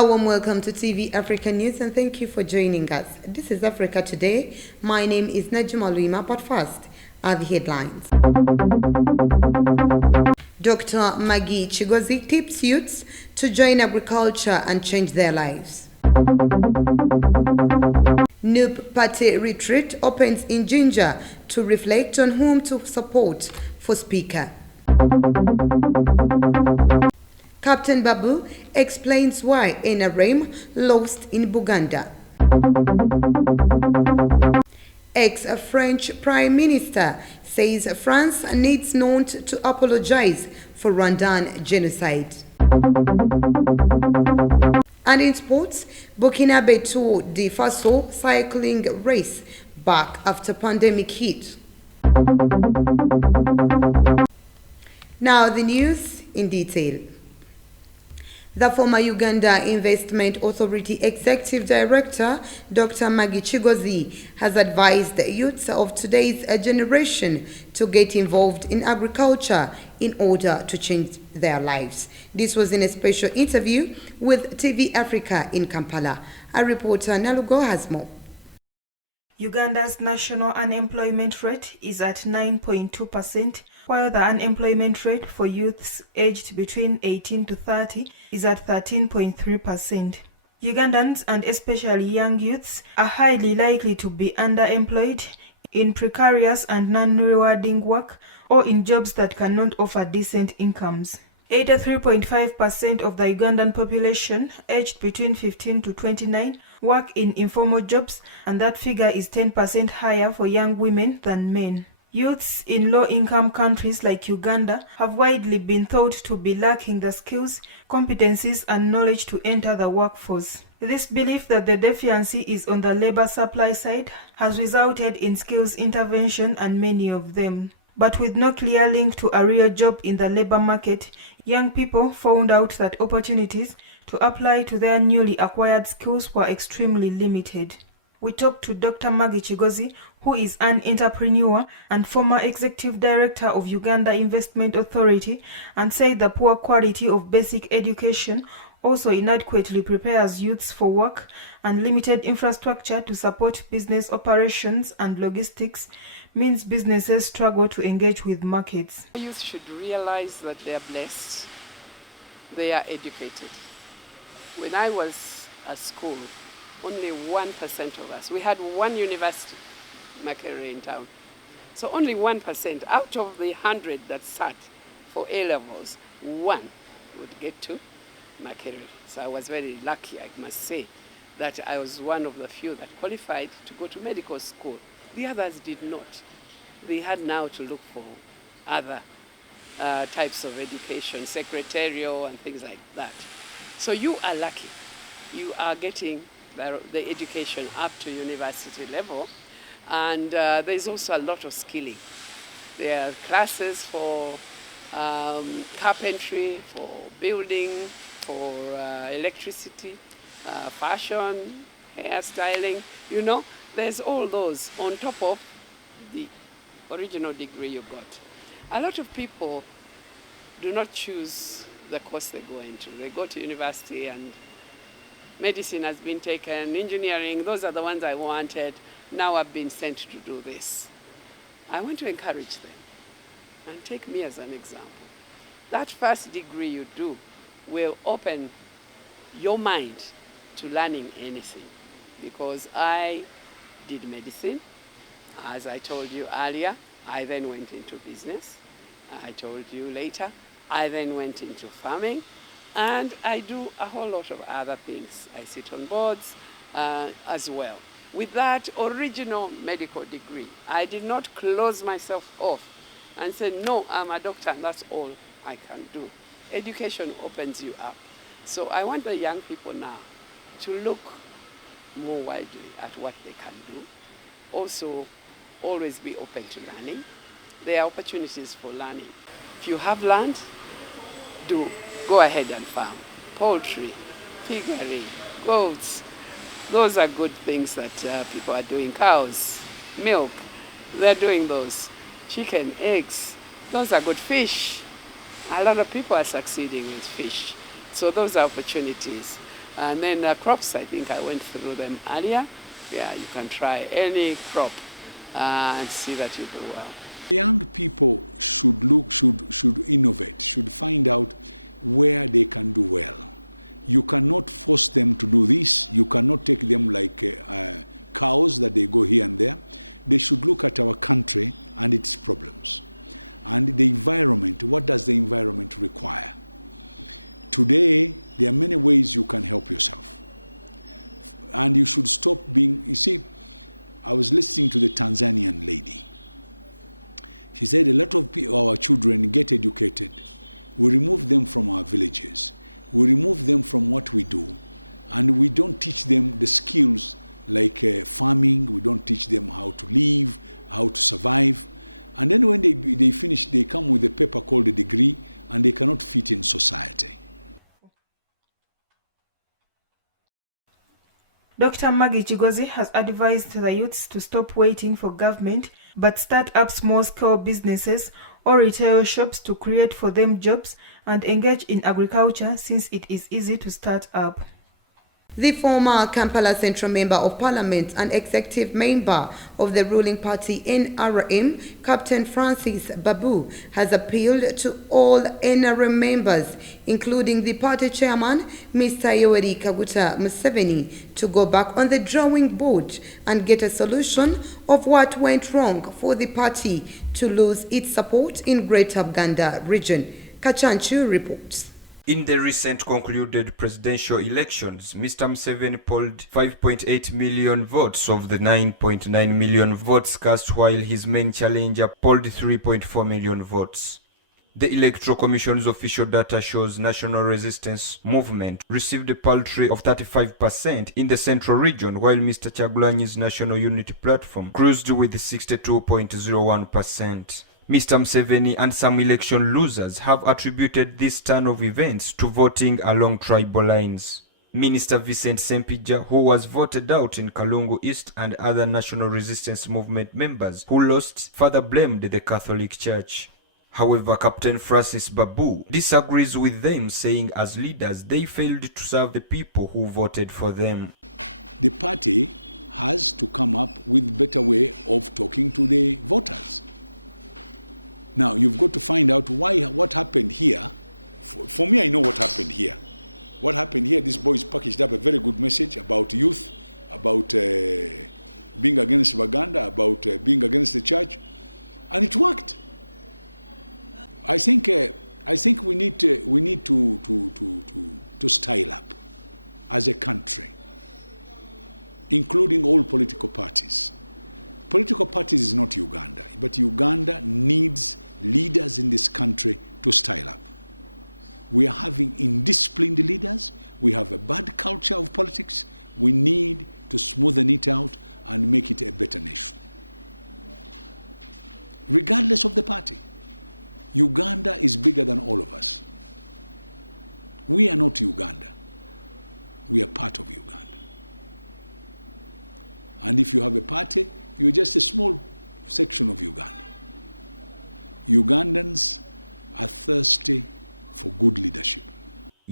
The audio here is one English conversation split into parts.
A warm welcome to TV Africa News and thank you for joining us. This is Africa Today. My name is Najima Luima, but first are the headlines. Dr. Maggie Chigozi tips youths to join agriculture and change their lives. NUP Party retreat opens in Jinja to reflect on whom to support for Speaker. Captain Babu explains why NRM lost in Buganda. Ex-French Prime Minister says France needs not to apologize for Rwandan genocide. And in sports, Burkinabe Tour de Faso cycling race back after pandemic hit. Now the news in detail. The former Uganda Investment Authority Executive Director, Dr. Maggie Chigozi, has advised the youths of today's generation to get involved in agriculture in order to change their lives. This was in a special interview with TV Africa in Kampala. Our reporter Nalugo has more. Uganda's national unemployment rate is at 9.2%, while the unemployment rate for youths aged between 18 to 30 is at 13.3%. Ugandans, and especially young youths, are highly likely to be underemployed in precarious and non-rewarding work or in jobs that cannot offer decent incomes. 83.5% of the Ugandan population aged between 15 to 29 work in informal jobs, and that figure is 10% higher for young women than men. Youths in low-income countries like Uganda have widely been thought to be lacking the skills, competencies, and knowledge to enter the workforce. This belief that the deficiency is on the labor supply side has resulted in skills intervention and many of them. But with no clear link to a real job in the labor market, young people found out that opportunities to apply to their newly acquired skills were extremely limited. We talked to Dr. Maggie Chigozi, who is an entrepreneur and former executive director of Uganda Investment Authority, and said the poor quality of basic education also inadequately prepares youths for work, and limited infrastructure to support business operations and logistics means businesses struggle to engage with markets. Youth should realize that they are blessed, they are educated. When I was at school, only 1% of us, we had one university, Makerere, in town. So only 1% out of the 100 that sat for A-levels, one would get to Makerere. So I was very lucky, I must say, that I was one of the few that qualified to go to medical school. The others did not. They had now to look for other types of education, secretarial and things like that. So you are lucky. You are getting the education up to university level, and there's also a lot of skilling. There are classes for carpentry, for building, for electricity, fashion, hairstyling, you know, there's all those on top of the original degree you got. A lot of people do not choose the course they go into. They go to university and medicine has been taken, engineering, those are the ones I wanted. Now I've been sent to do this. I want to encourage them and take me as an example. That first degree you do will open your mind to learning anything, because I did medicine, as I told you earlier. I then went into business. I told you later. I then went into farming, and I do a whole lot of other things. I sit on boards as well. With that original medical degree, I did not close myself off and say, no, I'm a doctor and that's all I can do. Education opens you up. So I want the young people now to look more widely at what they can do. Also, always be open to learning. There are opportunities for learning. If you have land, go ahead and farm. Poultry, piggery, goats, those are good things that people are doing. Cows, milk, they're doing those. Chicken, eggs, those are good. Fish, a lot of people are succeeding with fish. So those are opportunities. And then crops, I think I went through them earlier. Yeah, you can try any crop and see that you do well. Dr. Maggie Chigozi has advised the youths to stop waiting for government but start up small-scale businesses or retail shops to create for them jobs and engage in agriculture since it is easy to start up. The former Kampala Central Member of Parliament and Executive Member of the ruling party NRM, Captain Francis Babu, has appealed to all NRM members, including the party chairman, Mr. Yoweri Kaguta Museveni, to go back on the drawing board and get a solution of what went wrong for the party to lose its support in Greater Buganda region. Kachanchu reports. In the recent concluded presidential elections, Mr. Museveni polled 5.8 million votes of the 9.9 million votes cast, while his main challenger polled 3.4 million votes. The Electoral Commission's official data shows National Resistance Movement received a paltry of 35% in the central region, while Mr. Kyagulanyi's National Unity Platform cruised with 62.01%. Mr. Museveni and some election losers have attributed this turn of events to voting along tribal lines. Minister Vincent Sempija, who was voted out in Kalungu East, and other National Resistance Movement members who lost, further blamed the Catholic Church. However, Captain Francis Babu disagrees with them, saying as leaders they failed to serve the people who voted for them.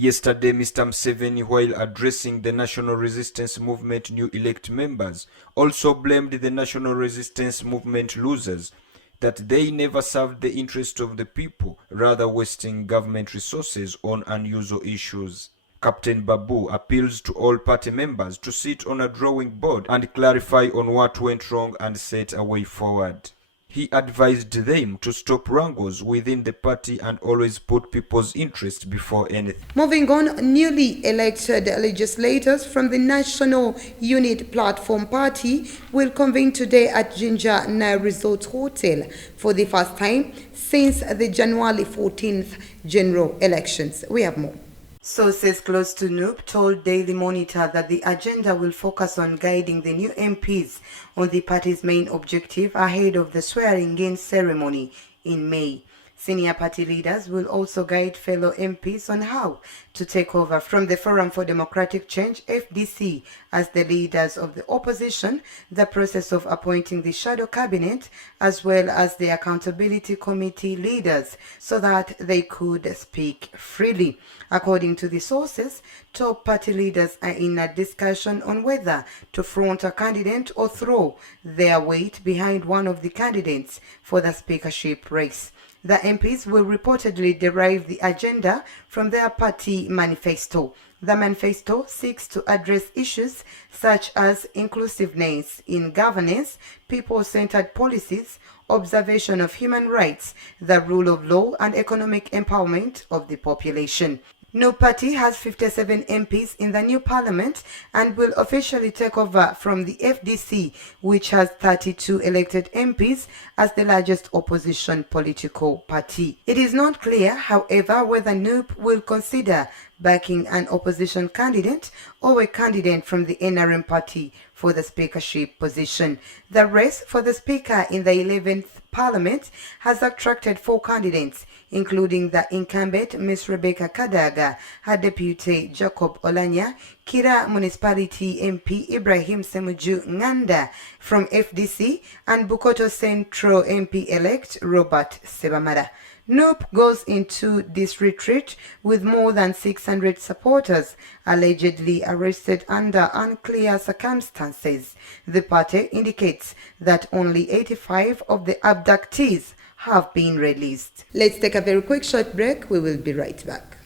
Yesterday, Mr. Museveni, while addressing the National Resistance Movement new elect members, also blamed the National Resistance Movement losers that they never served the interest of the people, rather wasting government resources on unusual issues. Captain Babu appeals to all party members to sit on a drawing board and clarify on what went wrong and set a way forward. He advised them to stop wrangles within the party and always put people's interests before anything. Moving on, newly elected legislators from the National Unity Platform Party will convene today at Ginger Nile Resort Hotel for the first time since the January 14th general elections. We have more. Sources close to NUP told Daily Monitor that the agenda will focus on guiding the new MPs on the party's main objective ahead of the swearing-in ceremony in May. Senior party leaders will also guide fellow MPs on how to take over from the Forum for Democratic Change (FDC) as the leaders of the opposition, the process of appointing the shadow cabinet, as well as the accountability committee leaders, so that they could speak freely. According to the sources, top party leaders are in a discussion on whether to front a candidate or throw their weight behind one of the candidates for the speakership race. The MPs will reportedly derive the agenda from their party manifesto. The manifesto seeks to address issues such as inclusiveness in governance, people-centered policies, observation of human rights, the rule of law, and economic empowerment of the population. No party has 57 MPs in the new parliament and will officially take over from the FDC, which has 32 elected MPs as the largest opposition political party. It is not clear, however, whether NUP will consider backing an opposition candidate or a candidate from the NRM party for the speakership position. The race for the speaker in the 11th parliament has attracted 4 candidates, including the incumbent Ms. Rebecca Kadaga, her deputy Jacob Olanya, Kira Municipality MP Ibrahim Semuju Nganda from FDC, and Bukoto Central MP-elect Robert Sebamara. NUP goes into this retreat with more than 600 supporters allegedly arrested under unclear circumstances. The party indicates that only 85 of the abductees have been released. Let's take a very quick short break. We will be right back.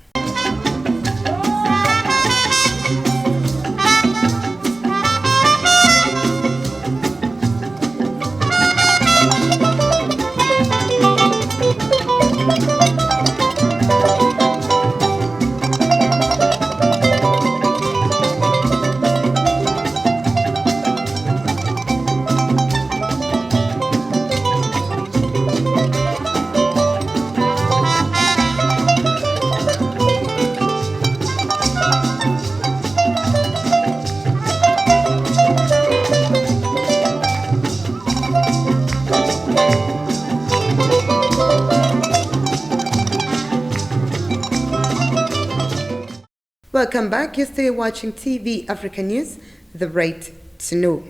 Welcome back. You're still watching TV Africa News, the right to know.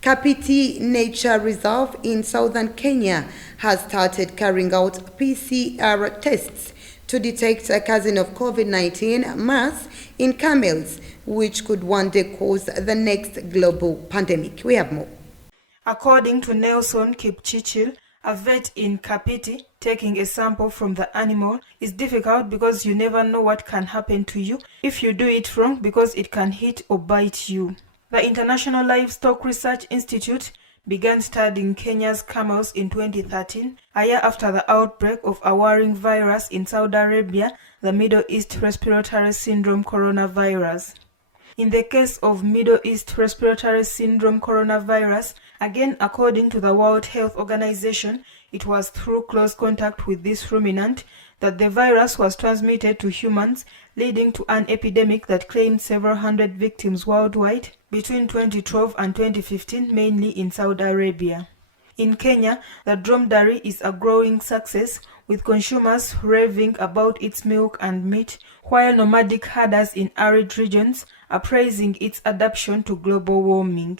Kapiti Nature Reserve in southern Kenya has started carrying out PCR tests to detect a cousin of COVID-19, MERS, in camels, which could one day cause the next global pandemic. We have more. According to Nelson Kipchichil, a vet in Kapiti, taking a sample from the animal is difficult because you never know what can happen to you if you do it wrong, because it can hit or bite you. The International Livestock Research Institute began studying Kenya's camels in 2013, a year after the outbreak of a worrying virus in Saudi Arabia, the Middle East Respiratory Syndrome coronavirus. In the case of Middle East Respiratory Syndrome coronavirus, again according to the World Health Organization, it was through close contact with this ruminant that the virus was transmitted to humans, leading to an epidemic that claimed several hundred victims worldwide between 2012 and 2015, mainly in Saudi Arabia. In Kenya, the dromedary is a growing success, with consumers raving about its milk and meat, while nomadic herders in arid regions are praising its adaptation to global warming.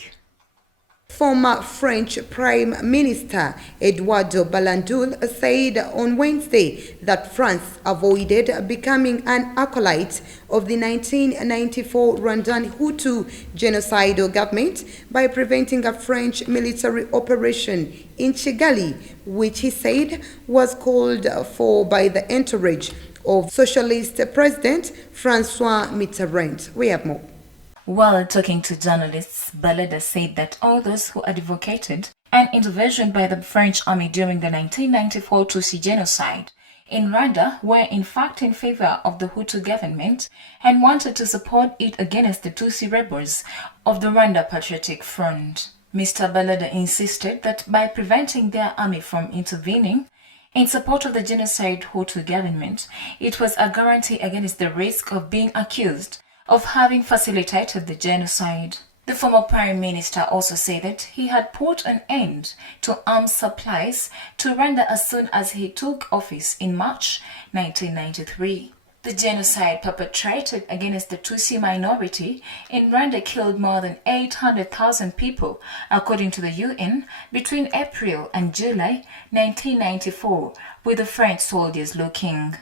Former French Prime Minister Eduardo Balladoul said on Wednesday that France avoided becoming an acolyte of the 1994 Rwandan Hutu genocidal government by preventing a French military operation in Kigali, which he said was called for by the entourage of Socialist President Francois Mitterrand. We have more. While talking to journalists, Balada said that all those who advocated an intervention by the French army during the 1994 Tutsi genocide in Rwanda were in fact in favor of the Hutu government and wanted to support it against the Tutsi rebels of the Rwanda Patriotic Front. Mr. Balada insisted that by preventing their army from intervening in support of the genocide Hutu government, it was a guarantee against the risk of being accused of having facilitated the genocide. The former Prime Minister also said that he had put an end to arms supplies to Rwanda as soon as he took office in March 1993. The genocide perpetrated against the Tutsi minority in Rwanda killed more than 800,000 people, according to the UN, between April and July 1994, with the French soldiers looking.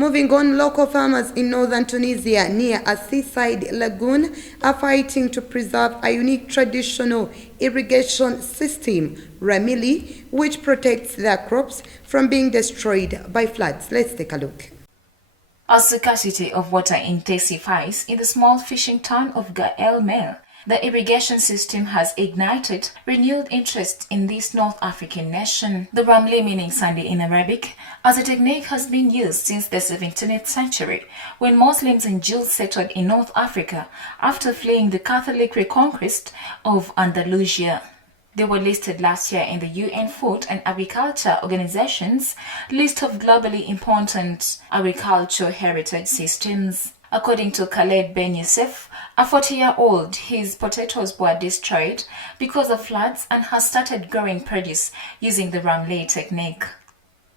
Moving on, local farmers in northern Tunisia near a seaside lagoon are fighting to preserve a unique traditional irrigation system, Ramili, which protects their crops from being destroyed by floods. Let's take a look. As scarcity of water intensifies in the small fishing town of Gael Mel, the irrigation system has ignited renewed interest in this North African nation. The Ramli, meaning Sunday in Arabic, as a technique has been used since the 17th century, when Muslims and Jews settled in North Africa after fleeing the Catholic reconquest of Andalusia. They were listed last year in the UN Food and Agriculture Organization's list of globally important agricultural heritage systems. According to Khaled Ben Youssef, a 40-year-old, his potatoes were destroyed because of floods and has started growing produce using the Ramli technique.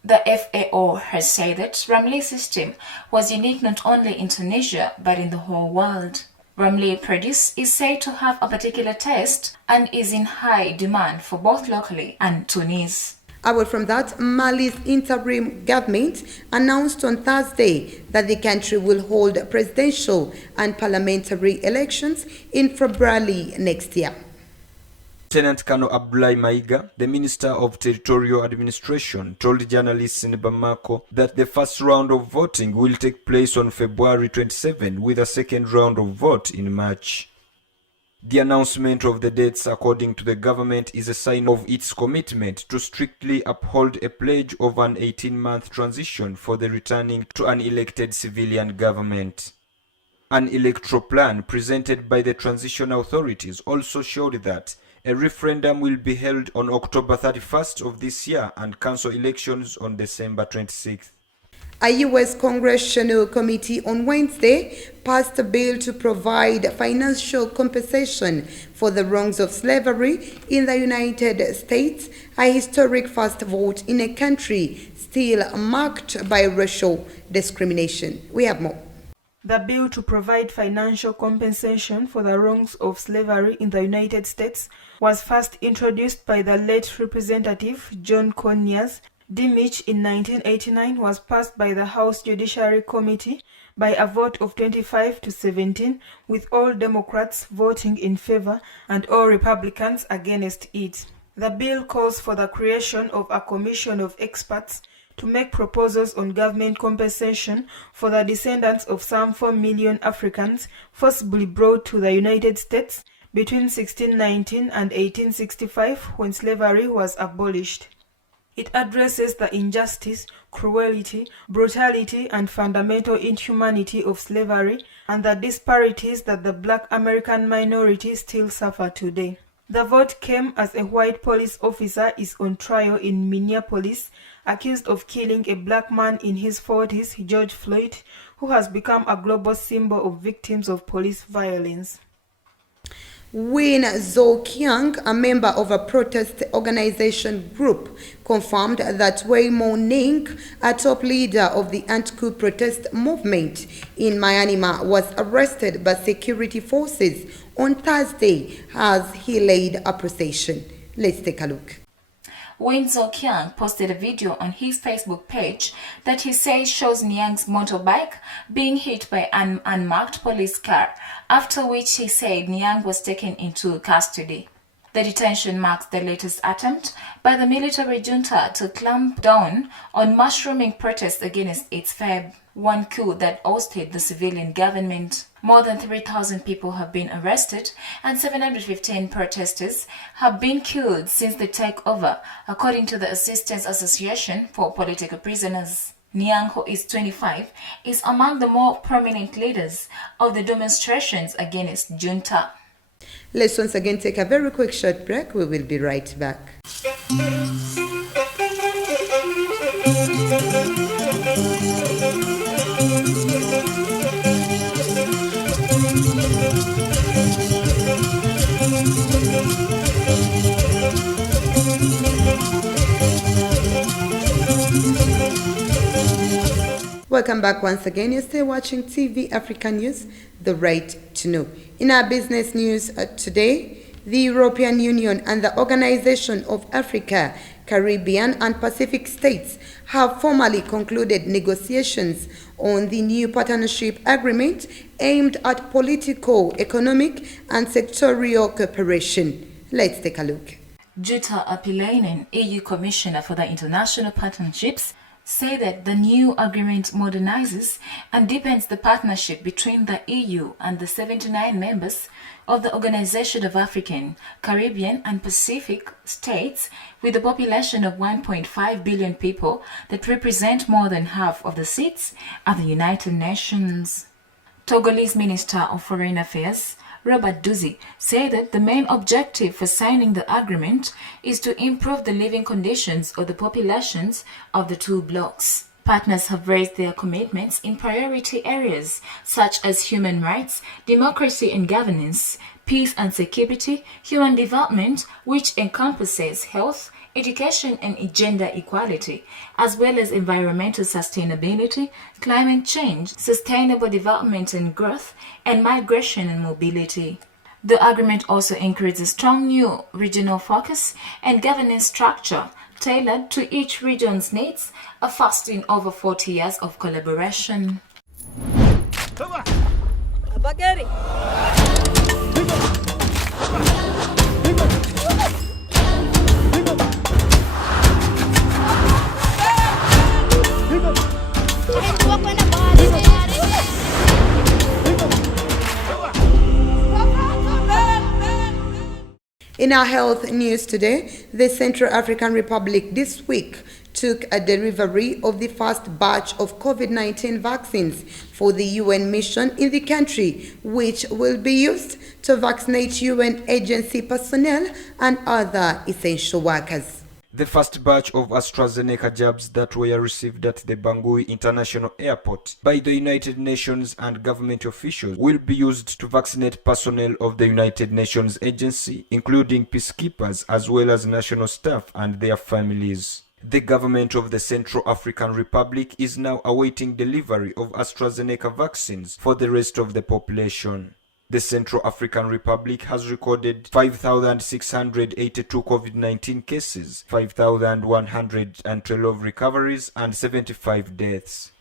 The FAO has said that Ramli system was unique not only in Tunisia but in the whole world. Ramli produce is said to have a particular taste and is in high demand for both locally and Tunis. Away from that, Mali's interim government announced on Thursday that the country will hold presidential and parliamentary elections in February next year. Lieutenant Colonel Abdoulaye Maiga, the Minister of Territorial Administration, told journalists in Bamako that the first round of voting will take place on February 27, with a second round of vote in March. The announcement of the dates, according to the government, is a sign of its commitment to strictly uphold a pledge of an 18-month transition for the returning to an elected civilian government. An electoral plan presented by the transition authorities also showed that a referendum will be held on October 31st of this year and council elections on December 26th. A U.S. Congressional committee on Wednesday passed a bill to provide financial compensation for the wrongs of slavery in the United States, a historic first vote in a country still marked by racial discrimination. We have more. The bill to provide financial compensation for the wrongs of slavery in the United States was first introduced by the late Representative John Conyers Dimich in 1989, was passed by the House Judiciary Committee by a vote of 25 to 17, with all Democrats voting in favor and all Republicans against it. The bill calls for the creation of a commission of experts to make proposals on government compensation for the descendants of some 4 million Africans forcibly brought to the United States between 1619 and 1865, when slavery was abolished. It addresses the injustice, cruelty, brutality, and fundamental inhumanity of slavery and the disparities that the Black American minority still suffer today. The vote came as a white police officer is on trial in Minneapolis, accused of killing a black man in his 40s, George Floyd, who has become a global symbol of victims of police violence. Win Zhou-Qiang, a member of a protest organization group, confirmed that Wei Mo-ning, a top leader of the anti-coup protest movement in Myanmar, was arrested by security forces on Thursday as he led a procession. Let's take a look. Win Zhou-Qiang posted a video on his Facebook page that he says shows Niang's motorbike being hit by an unmarked police car, after which he said Niang was taken into custody. The detention marks the latest attempt by the military junta to clamp down on mushrooming protests against its Feb 1 coup that ousted the civilian government. More than 3,000 people have been arrested and 715 protesters have been killed since the takeover, according to the Assistance Association for Political Prisoners. Niang, who is 25, is among the more prominent leaders of the demonstrations against junta. Let's once again take a very quick short break. We will be right back. Welcome back once again. You're still watching TV Africa News, the right to know. In our business news today, the European Union and the Organization of Africa, Caribbean and Pacific States have formally concluded negotiations on the new partnership agreement aimed at political, economic and sectorial cooperation. Let's take a look. Jutta Urpilainen, EU Commissioner for the International Partnerships, say that the new agreement modernizes and deepens the partnership between the EU and the 79 members of the Organization of African, Caribbean and Pacific States, with a population of 1.5 billion people that represent more than half of the seats at the United Nations. Togolese Minister of Foreign Affairs Robert Duzi said that the main objective for signing the agreement is to improve the living conditions of the populations of the two blocs. Partners have raised their commitments in priority areas such as human rights, democracy and governance, peace and security, human development, which encompasses health, education and gender equality, as well as environmental sustainability, climate change, sustainable development and growth, and migration and mobility. The agreement also includes a strong new regional focus and governance structure tailored to each region's needs, a first in over 40 years of collaboration. In our health news today, the Central African Republic this week took a delivery of the first batch of COVID-19 vaccines for the UN mission in the country, which will be used to vaccinate UN agency personnel and other essential workers. The first batch of AstraZeneca jabs that were received at the Bangui International Airport by the United Nations and government officials will be used to vaccinate personnel of the United Nations agency, including peacekeepers as well as national staff and their families. The government of the Central African Republic is now awaiting delivery of AstraZeneca vaccines for the rest of the population. The Central African Republic has recorded 5,682 COVID-19 cases, 5,112 recoveries, and 75 deaths.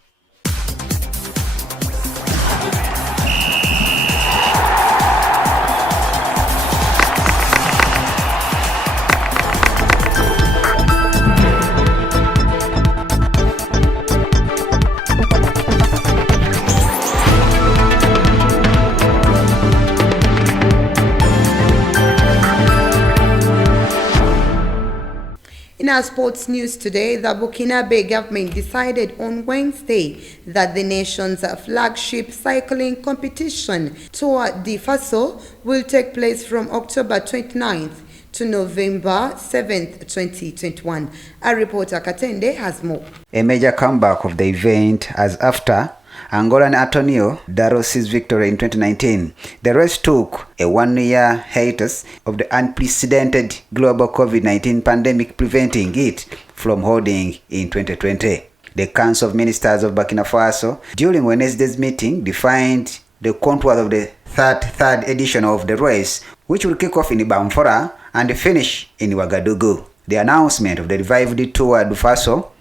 In our sports news today, the Burkinabe government decided on Wednesday that the nation's flagship cycling competition, Tour de Faso, will take place from October 29th to November 7th, 2021. Our reporter Katende has more. A major comeback of the event as after Angolan Antonio Daros's victory in 2019. The race took a one-year hiatus of the unprecedented global COVID-19 pandemic, preventing it from holding in 2020. The Council of Ministers of Burkina Faso, during Wednesday's meeting, defined the contours of the third edition of the race, which will kick off in Bamfora and finish in Ouagadougou. The announcement of the revived Tour du Faso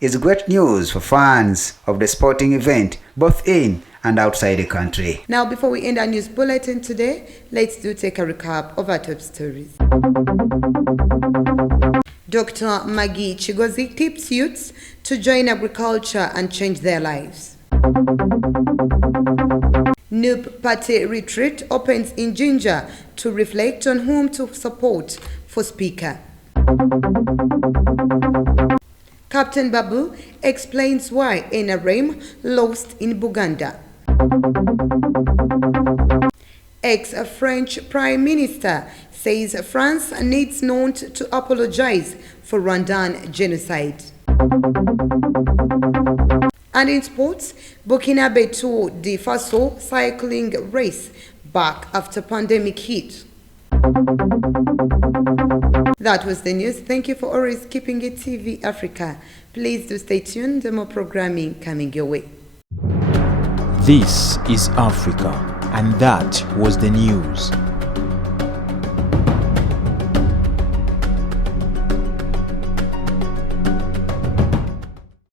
is great news for fans of the sporting event, both in and outside the country. Now, before we end our news bulletin today, let's take a recap of our top stories. Dr. Maggie Chigozi tips youths to join agriculture and change their lives. NUP Party retreat opens in Jinja to reflect on whom to support for Speaker. Captain Babu explains why NRM lost in Buganda. Ex-French Prime Minister says France needs not to apologize for Rwandan genocide. And in sports, Burkinabe Tour de Faso cycling race back after pandemic hit. That was the news. Thank you for always keeping it TV Africa. Please do stay tuned. The more programming coming your way. This is Africa, and that was the news.